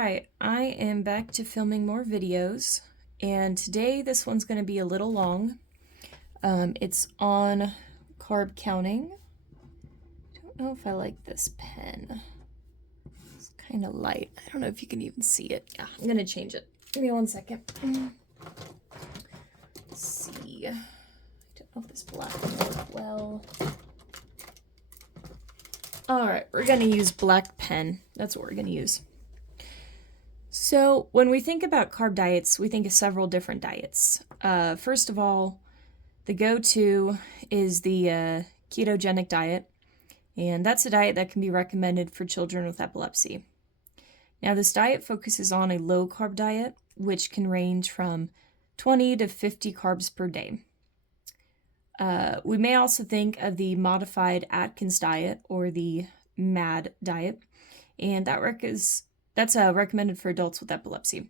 right, I am back to filming more videos, and today this one's going to be a little long. It's on carb counting. I don't know if I like this pen. It's kind of light. I don't know if you can even see it. Yeah, I'm going to change it. Give me 1 second. Let's see. I don't know if this black will work well. Alright, we're going to use black pen. That's what we're going to use. So when we think about carb diets, we think of several different diets. First of all, the go-to is the ketogenic diet, and that's a diet that can be recommended for children with epilepsy. Now, this diet focuses on a low-carb diet, which can range from 20 to 50 carbs per day. We may also think of the modified Atkins diet or the MAD diet, and that's recommended for adults with epilepsy.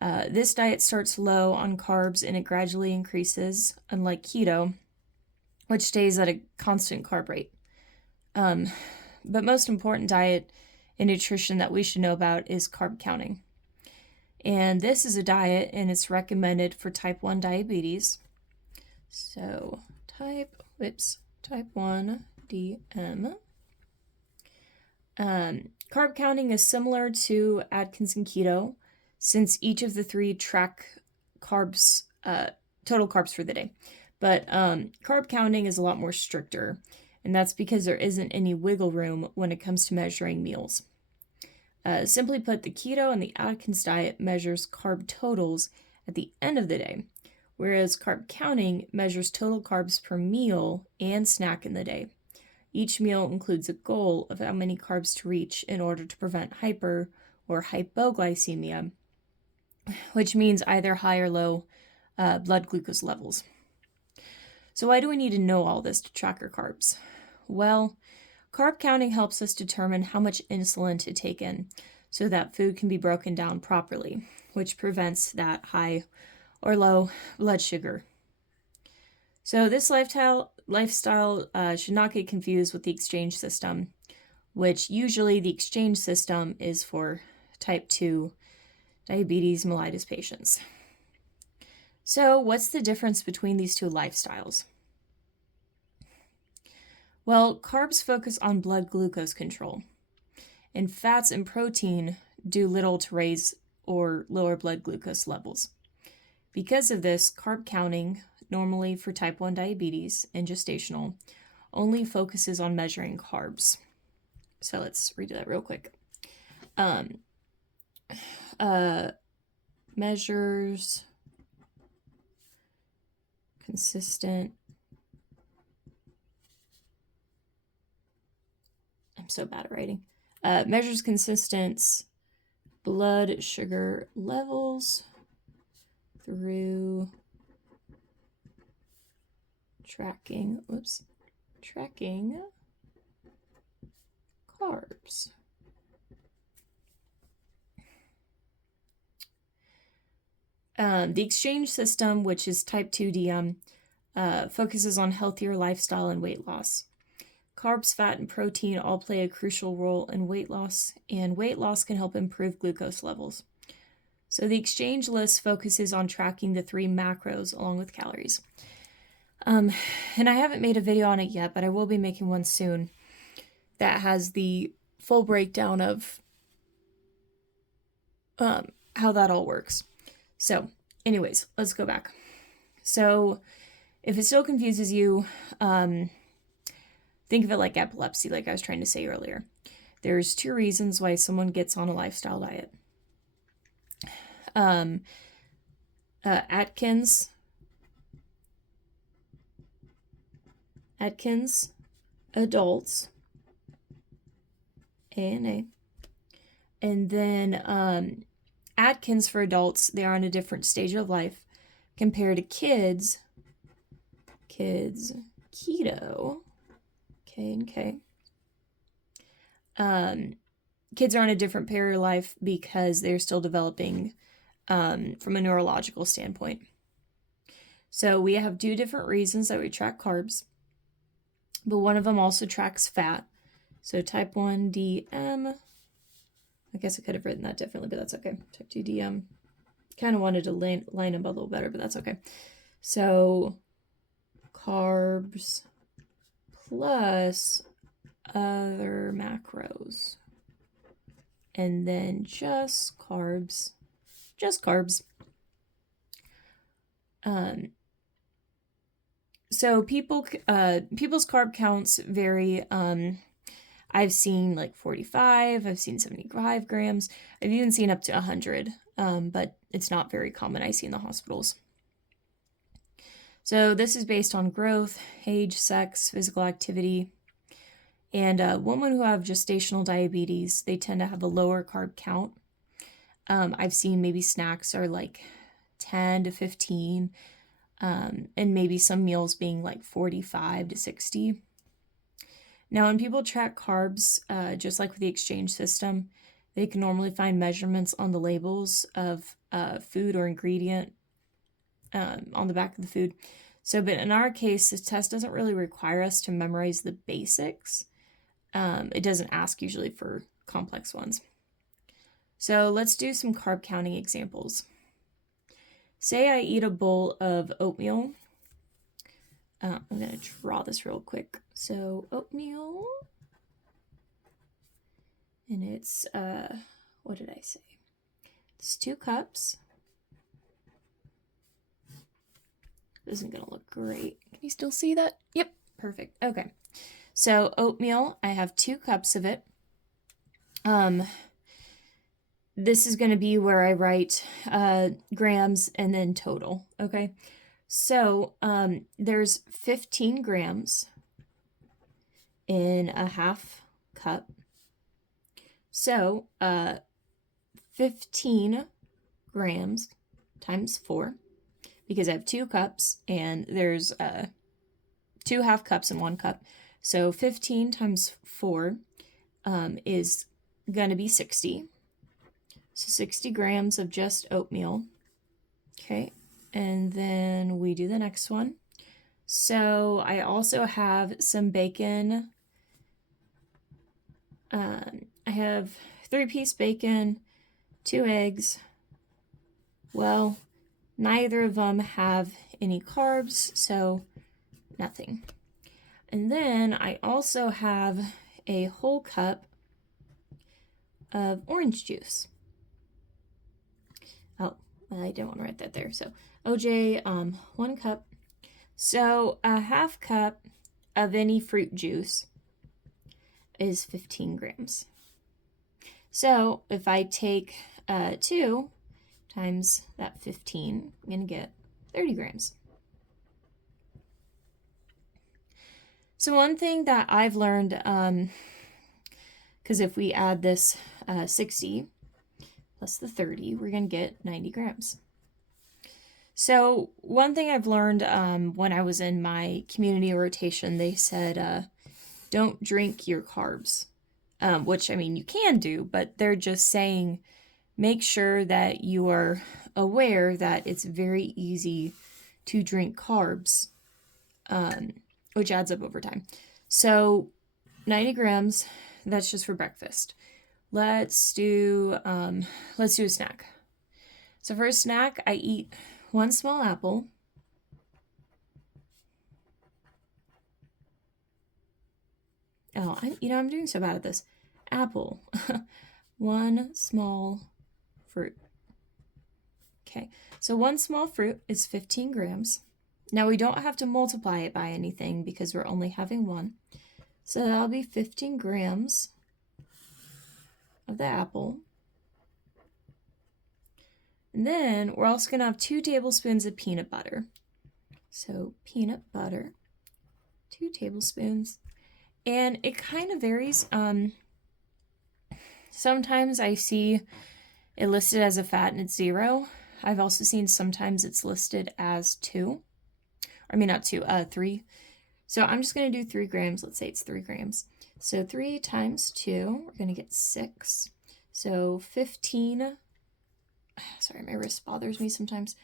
This diet starts low on carbs and it gradually increases, unlike keto, which stays at a constant carb rate. But most important diet in nutrition that we should know about is carb counting. And this is a diet and it's recommended for type 1 diabetes. So type 1 DM. Carb counting is similar to Atkins and keto, since each of the three track carbs, total carbs for the day. But carb counting is a lot more stricter, and that's because there isn't any wiggle room when it comes to measuring meals. Simply put, the keto and the Atkins diet measures carb totals at the end of the day, whereas carb counting measures total carbs per meal and snack in the day. Each meal includes a goal of how many carbs to reach in order to prevent hyper or hypoglycemia, which means either high or low blood glucose levels. So why do we need to know all this to track our carbs? Well, carb counting helps us determine how much insulin to take in so that food can be broken down properly, which prevents that high or low blood sugar. So this lifestyle should not get confused with the exchange system, which usually the exchange system is for type 2 diabetes mellitus patients. So what's the difference between these two lifestyles? Well, carbs focus on blood glucose control, and fats and protein do little to raise or lower blood glucose levels. Because of this, carb counting, normally for type 1 diabetes and gestational, only focuses on measuring carbs. So let's redo that real quick. Measures consistent. I'm so bad at writing. Measures consistent blood sugar levels through tracking carbs. The exchange system, which is type 2 DM, focuses on healthier lifestyle and weight loss. Carbs, fat, and protein all play a crucial role in weight loss, and weight loss can help improve glucose levels. So the exchange list focuses on tracking the 3 macros along with calories. And I haven't made a video on it yet, but I will be making one soon that has the full breakdown of how that all works. So anyways, let's go back. So if it still confuses you, think of it like epilepsy, like I was trying to say earlier. There's 2 reasons why someone gets on a lifestyle diet. Atkins adults, ANA, and then Atkins for adults, they are on a different stage of life compared to kids keto, K and K. Kids are on a different period of life because they're still developing from a neurological standpoint. So we have 2 different reasons that we track carbs, but one of them also tracks fat. So type 1 DM I guess I could have written that differently, but that's okay. Type 2D. Kind of wanted to line them a little better, but that's okay. So carbs plus other macros. And then just carbs. Just carbs. So people's carb counts vary. I've seen like 45, I've seen 75 grams, I've even seen up to 100, but it's not very common I see in the hospitals. So this is based on growth, age, sex, physical activity, and women who have gestational diabetes, they tend to have a lower carb count. I've seen maybe snacks are like 10 to 15, and maybe some meals being like 45 to 60. Now, when people track carbs, just like with the exchange system, they can normally find measurements on the labels of food or ingredient on the back of the food. So, but in our case, this test doesn't really require us to memorize the basics. It doesn't ask usually for complex ones. So let's do some carb counting examples. Say I eat a bowl of oatmeal. I'm going to draw this real quick. So oatmeal, and it's, what did I say? It's 2 cups. This isn't going to look great. Can you still see that? Yep, perfect. Okay. So oatmeal, I have 2 cups of it. This is going to be where I write grams and then total, okay? So there's 15 grams in a half cup. So 15 grams times 4, because I have 2 cups and there's 2 half cups and 1 cup. So 15 times 4 is going to be 60. So 60 grams of just oatmeal. Okay, and then we do the next one. So I also have some bacon. I have 3-piece bacon, 2 eggs. Well, neither of them have any carbs, so nothing. And then I also have a whole cup of orange juice. Oh, I didn't want to write that there. So OJ, 1 cup. So a half cup of any fruit juice is 15 grams. So if I take 2 times that 15, I'm going to get 30 grams. So one thing that I've learned, because if we add this 60 plus the 30, we're going to get 90 grams. So one thing I've learned when I was in my community rotation, they said, don't drink your carbs, which, I mean, you can do, but they're just saying make sure that you are aware that it's very easy to drink carbs, which adds up over time. So 90 grams, that's just for breakfast. Let's do a snack. So for a snack, I eat 1 small apple. Oh, I'm doing so bad at this. Apple. 1 small fruit. Okay, so 1 small fruit is 15 grams. Now we don't have to multiply it by anything because we're only having 1. So that'll be 15 grams of the apple. And then we're also going to have 2 tablespoons of peanut butter. So peanut butter, 2 tablespoons. And it kind of varies. Sometimes I see it listed as a fat and it's 0. I've also seen sometimes it's listed as 2. I mean, not 2, 3. So I'm just going to do 3 grams. Let's say it's 3 grams. So 3 times 2, we're going to get 6. So 15. Sorry, my wrist bothers me sometimes.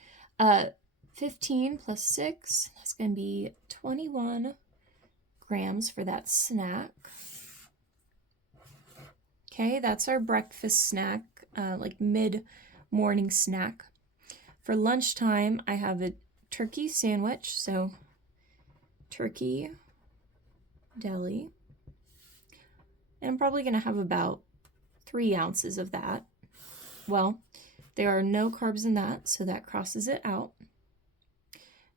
15 plus 6, that's going to be 21 grams for that snack. Okay, that's our breakfast snack, like mid-morning snack. For lunchtime, I have a turkey sandwich, so turkey, deli, and I'm probably going to have about 3 ounces of that. Well, there are no carbs in that, so that crosses it out.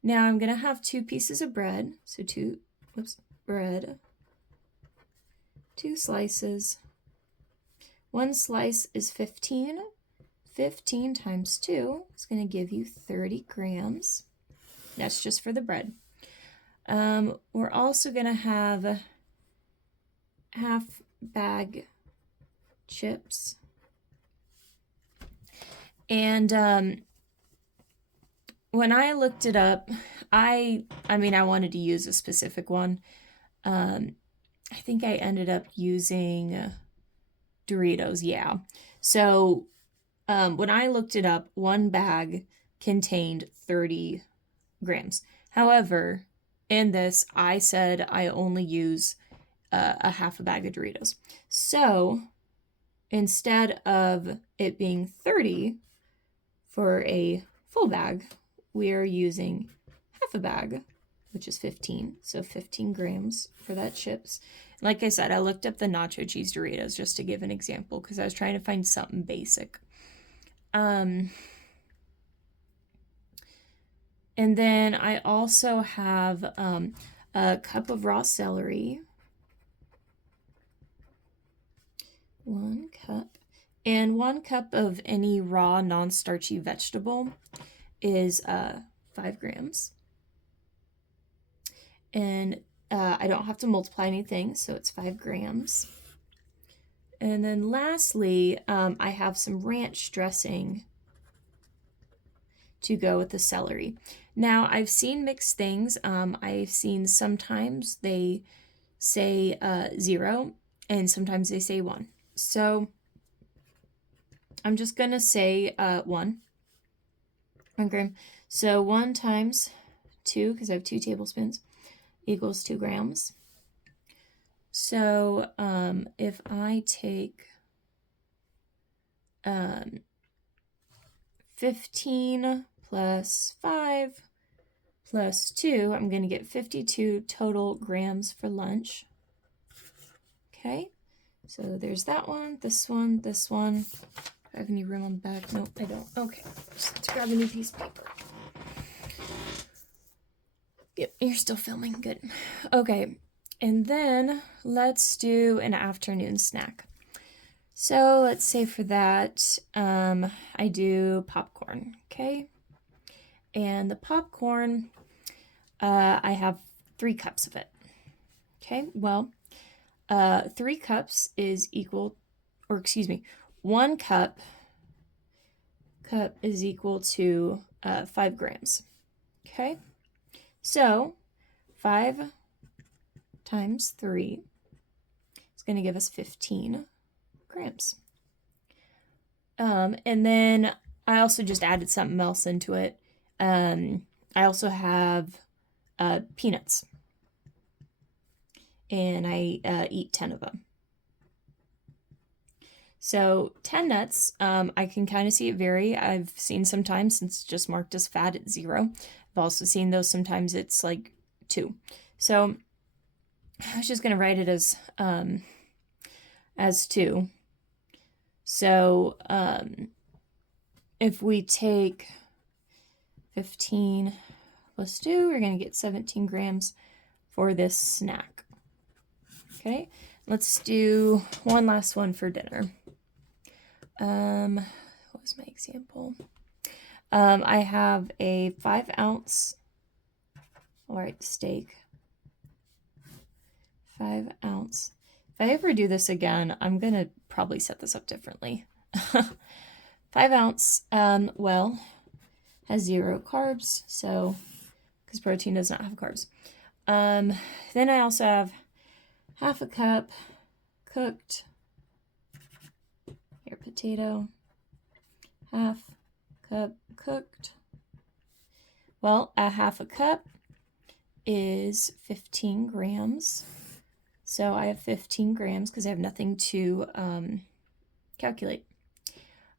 Now I'm going to have 2 pieces of bread, so 2 slices. 1 slice is 15. 15 times 2 is going to give you 30 grams. That's just for the bread. We're also going to have half bag chips. And when I looked it up, I wanted to use a specific one. I think I ended up using Doritos, yeah. So when I looked it up, 1 bag contained 30 grams. However, in this, I said I only use a half a bag of Doritos. So instead of it being 30 for a full bag, we are using half a bag, which is 15. So 15 grams for that chips. Like I said, I looked up the nacho cheese Doritos just to give an example because I was trying to find something basic. And then I also have a cup of raw celery. 1 cup. And 1 cup of any raw non-starchy vegetable is 5 grams. And I don't have to multiply anything, so it's 5 grams. And then lastly, I have some ranch dressing to go with the celery. Now, I've seen mixed things. I've seen sometimes they say 0 and sometimes they say 1. So I'm just going to say 1 gram. So 1 times 2, because I have 2 tablespoons, equals 2 grams. So if I take 15 plus 5 plus 2, I'm going to get 52 total grams for lunch. Okay, so there's that one, this one, this one. Do I have any room on the back? Nope, I don't. Okay, just have to grab a new piece of paper. Yep, you're still filming. Good. Okay, and then let's do an afternoon snack. So let's say for that, I do popcorn, okay? And the popcorn, I have 3 cups of it. Okay, well, 3 cups is equal, or excuse me, 1 cup is equal to 5 grams. Okay, so 5 times 3 is going to give us 15 grams. And then I also just added something else into it. I also have peanuts, and I eat 10 of them. So 10 nuts, I can kind of see it vary. I've seen sometimes since it's just marked as fat, it's 0. I've also seen those sometimes it's like 2. So I was just going to write it as 2. So if we take 15 plus 2, we're going to get 17 grams for this snack. Okay, let's do one last one for dinner. What was my example? I have a 5-ounce, I'll write steak, 5-ounce. If I ever do this again, I'm going to probably set this up differently. 5-ounce, well, has 0 carbs, so, because protein does not have carbs. Then I also have half a cup cooked, here, potato, half cup cooked. Well, a half a cup is 15 grams. So I have 15 grams because I have nothing to calculate.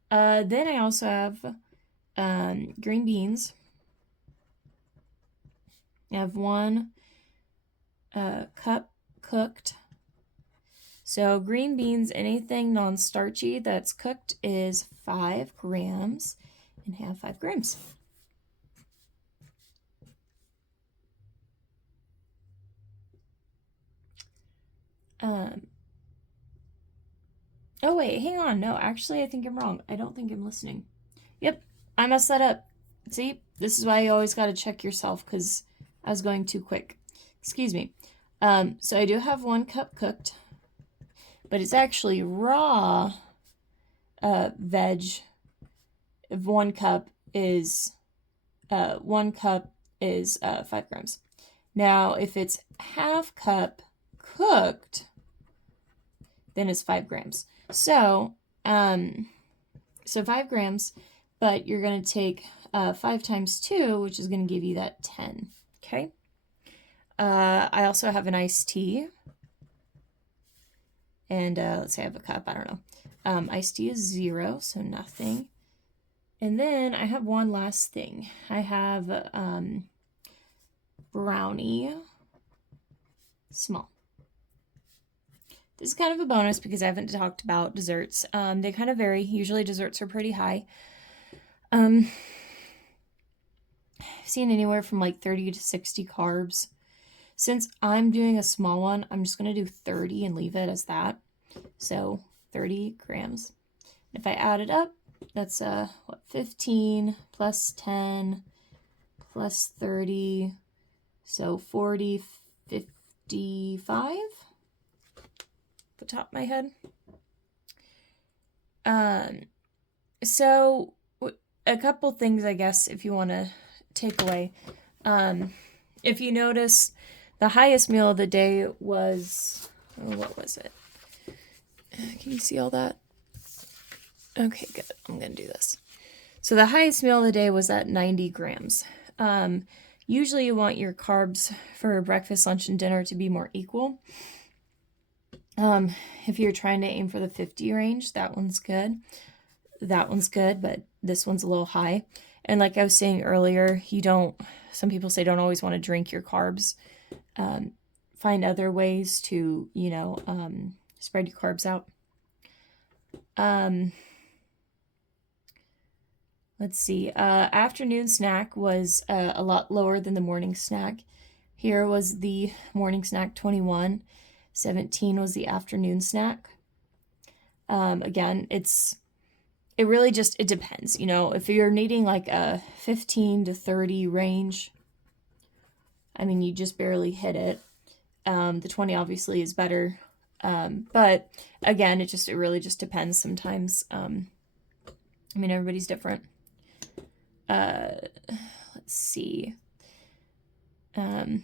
Then I also have green beans. I have 1 cup cooked. So green beans, anything non-starchy that's cooked is 5 grams, and have 5 grams. Oh wait, hang on. No, actually I think I'm wrong. I don't think I'm listening. Yep, I messed that up. See, this is why you always got to check yourself, because I was going too quick. Excuse me. So I do have 1 cup cooked, but it's actually raw veg. If 1 cup is 5 grams. Now, if it's half cup cooked, then it's 5 grams. So 5 grams, but you're going to take 5 times 2, which is going to give you that 10. Okay. I also have an iced tea. And let's say I have a cup. I don't know. Iced tea is 0, so nothing. And then I have one last thing. I have brownie small. This is kind of a bonus because I haven't talked about desserts. They kind of vary. Usually desserts are pretty high. I've seen anywhere from like 30 to 60 carbs. Since I'm doing a small one, I'm just going to do 30 and leave it as that. So 30 grams. If I add it up, that's 15 plus 10 plus 30, so 40, 55, the top of my head. So a couple things, I guess, if you want to take away. If you notice, the highest meal of the day was, what was it? Can you see all that? Okay, good. I'm going to do this. So the highest meal of the day was at 90 grams. Usually you want your carbs for breakfast, lunch, and dinner to be more equal. If you're trying to aim for the 50 range, that one's good. That one's good, but this one's a little high. And like I was saying earlier, some people say don't always want to drink your carbs. Find other ways to, spread your carbs out. Let's see. Afternoon snack was a lot lower than the morning snack. Here was the morning snack, 21. 17 was the afternoon snack. Again, it really just, it depends. If you're needing like a 15 to 30 range, I mean, you just barely hit it. The 20 obviously is better. But again, it really just depends sometimes. Everybody's different. Let's see. Yeah,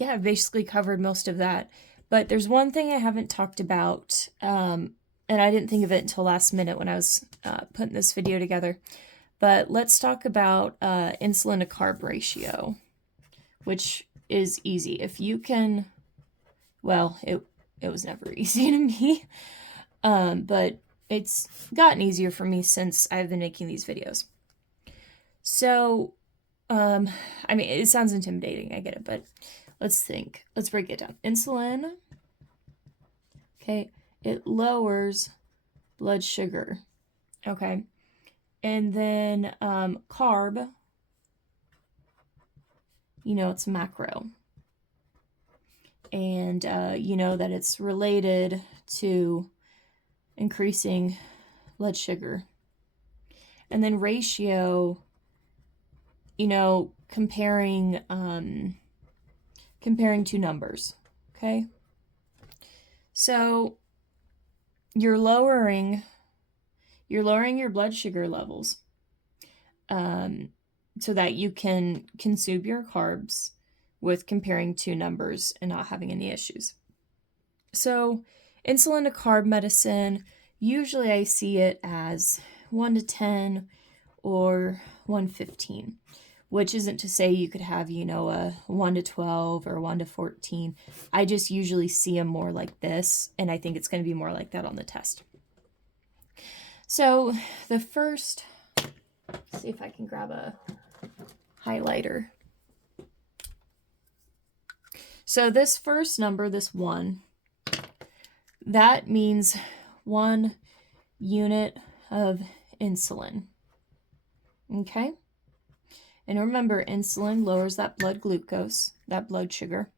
I've basically covered most of that. But there's one thing I haven't talked about, and I didn't think of it until last minute when I was putting this video together. But let's talk about insulin to carb ratio, which is easy. If you can, well, it was never easy to me, but it's gotten easier for me since I've been making these videos. So, it sounds intimidating, I get it, but let's think. Let's break it down. Insulin, okay, it lowers blood sugar, okay? And then carb, it's macro. And you know that it's related to increasing blood sugar. And then ratio, comparing two numbers, okay? So you're lowering your blood sugar levels so that you can consume your carbs with comparing two numbers and not having any issues. So insulin to carb medicine, usually I see it as 1 to 10 or 1 to 15, which isn't to say you could have, a 1 to 12 or 1 to 14. I just usually see them more like this, and I think it's going to be more like that on the test. So the first, let's see if I can grab a highlighter. So this first number, this 1, that means 1 unit of insulin. Okay? And remember, insulin lowers that blood glucose, that blood sugar.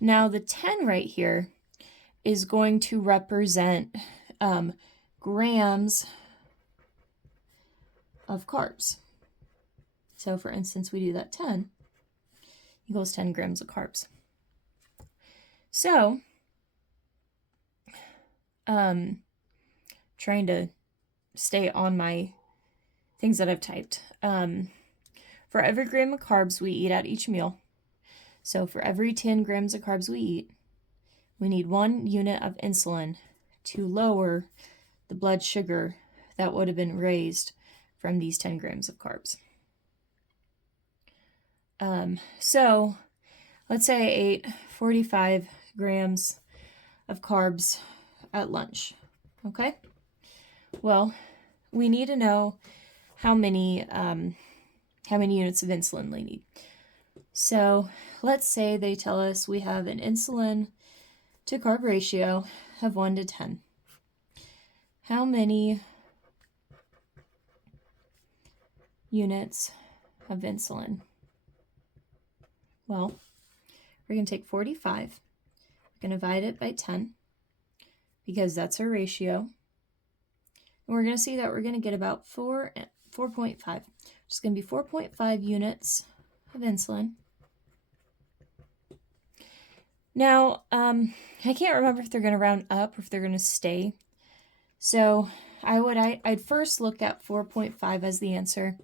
Now the 10 right here is going to represent grams of carbs. So for instance, we do that 10 equals 10 grams of carbs. So, trying to stay on my things that I've typed. For every gram of carbs we eat at each meal, so for every 10 grams of carbs we eat, we need 1 unit of insulin to lower the blood sugar that would have been raised from these 10 grams of carbs. So let's say I ate 45 grams of carbs at lunch. Okay? Well, we need to know how many units of insulin we need. So let's say they tell us we have an insulin to carb ratio of 1 to 10. How many units of insulin? Well, we're going to take 45. We're going to divide it by 10 because that's our ratio. And we're going to see that we're going to get about 4.5. It's going to be 4.5 units of insulin. Now, I can't remember if they're going to round up or if they're going to stay. So I'd first look at 4.5 as the answer.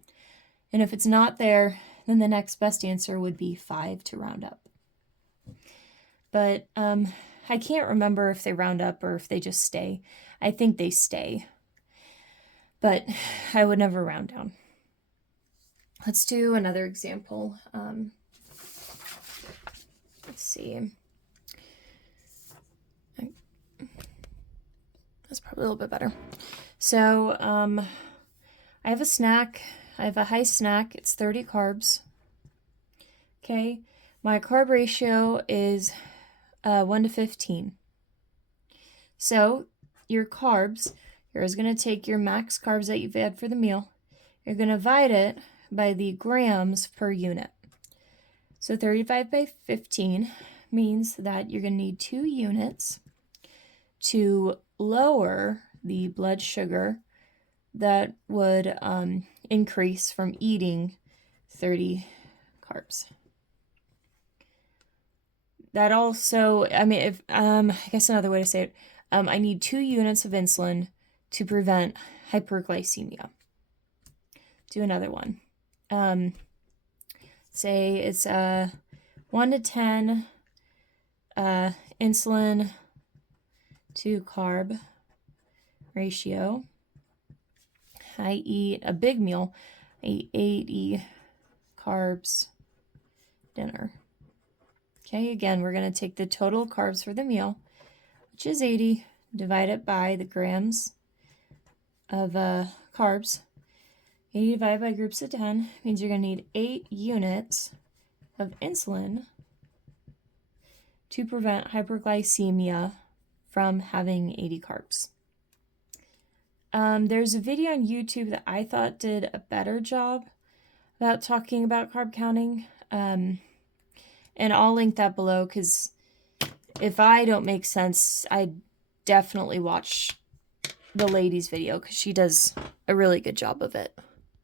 And if it's not there, then the next best answer would be 5 to round up. But I can't remember if they round up or if they just stay. I think they stay. But I would never round down. Let's do another example. Let's see. That's probably a little bit better. So I have a snack. I have a high snack. It's 30 carbs. Okay. My carb ratio is 1 to 15. So your carbs, you're going to take your max carbs that you've had for the meal. You're going to divide it by the grams per unit. So 35 by 15 means that you're going to need 2 units to lower the blood sugar that would increase from eating 30 carbs. That also, I mean, if I guess another way to say it, I need 2 units of insulin to prevent hyperglycemia. Do another one. Say it's 1 to 10 insulin to carb ratio. I eat a big meal. I eat 80 carbs dinner. Okay, again, we're going to take the total carbs for the meal, which is 80, divide it by the grams of carbs. 80 divided by groups of 10 means you're going to need 8 units of insulin to prevent hyperglycemia from having 80 carbs. There's a video on YouTube that I thought did a better job about talking about carb counting. And I'll link that below because if I don't make sense, I definitely watch the lady's video because she does a really good job of it.